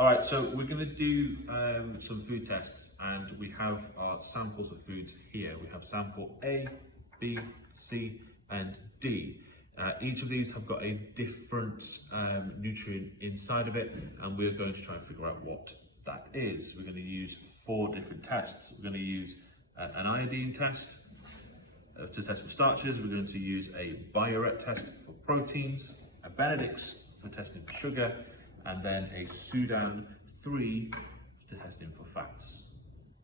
All right, so we're going to do some food tests, and we have our samples of foods here. We have sample A, B, C, and D. Each of these have got a different nutrient inside of it, and we're going to try and figure out what that is. We're going to use 4 different tests. We're going to use an iodine test to test for starches. We're going to use a Biuret test for proteins, a Benedict's for testing for sugar, and then a Sudan 3 to testing for fats.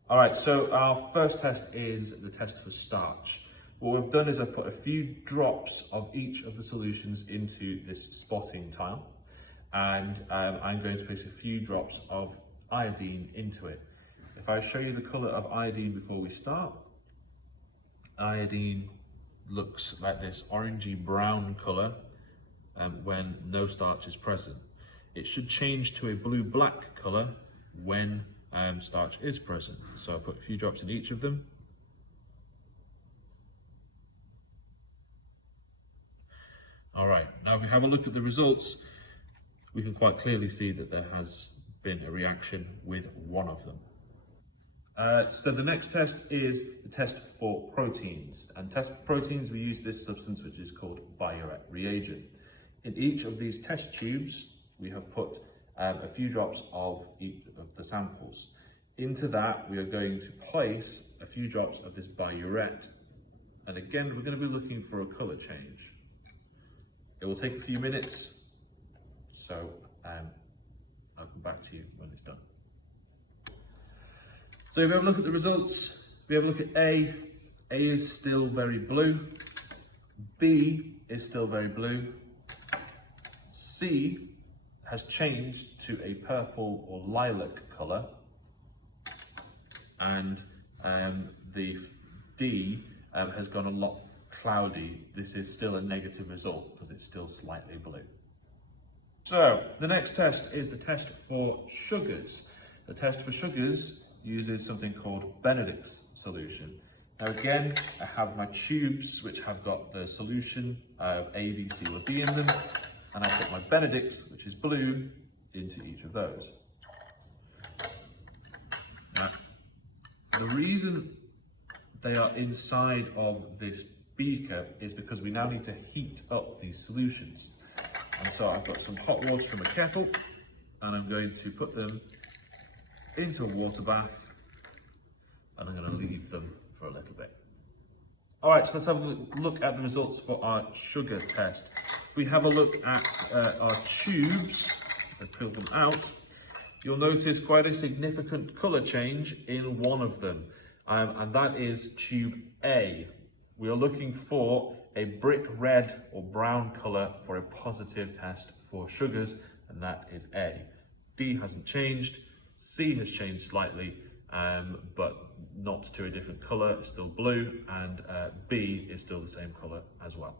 All right, so our first test is the test for starch. What we've done is I've put a few drops of each of the solutions into this spotting tile, and I'm going to place a few drops of iodine into it. If I show you the colour of iodine before we start, iodine looks like this orangey brown colour when no starch is present. It should change to a blue-black colour when starch is present. So I'll put a few drops in each of them. All right, now if we have a look at the results, we can quite clearly see that there has been a reaction with one of them. So the next test is the test for proteins. And test for proteins, we use this substance which is called Biuret reagent. In each of these test tubes, we have put a few drops of each of the samples. Into that, we are going to place a few drops of this Biuret. And again, we're going to be looking for a colour change. It will take a few minutes, so I'll come back to you when it's done. So if we have a look at the results, we have a look at A. A is still very blue. B is still very blue. C has changed to a purple or lilac colour, and the D has gone a lot cloudy. This is still a negative result because it's still slightly blue. So the next test is the test for sugars. The test for sugars uses something called Benedict's solution. Now again, I have my tubes which have got the solution A, B, C or D in them, and I put my Benedict's, which is blue, into each of those. Now, the reason they are inside of this beaker is because we now need to heat up these solutions. And so I've got some hot water from a kettle, and I'm going to put them into a water bath, and I'm going to leave them for a little bit. All right, so let's have a look at the results for our sugar test. We have a look at our tubes, let's peel them out. You'll notice quite a significant colour change in one of them, and that is tube A. We are looking for a brick red or brown colour for a positive test for sugars, and that is A. D hasn't changed, C has changed slightly, but not to a different colour, it's still blue, and B is still the same colour as well.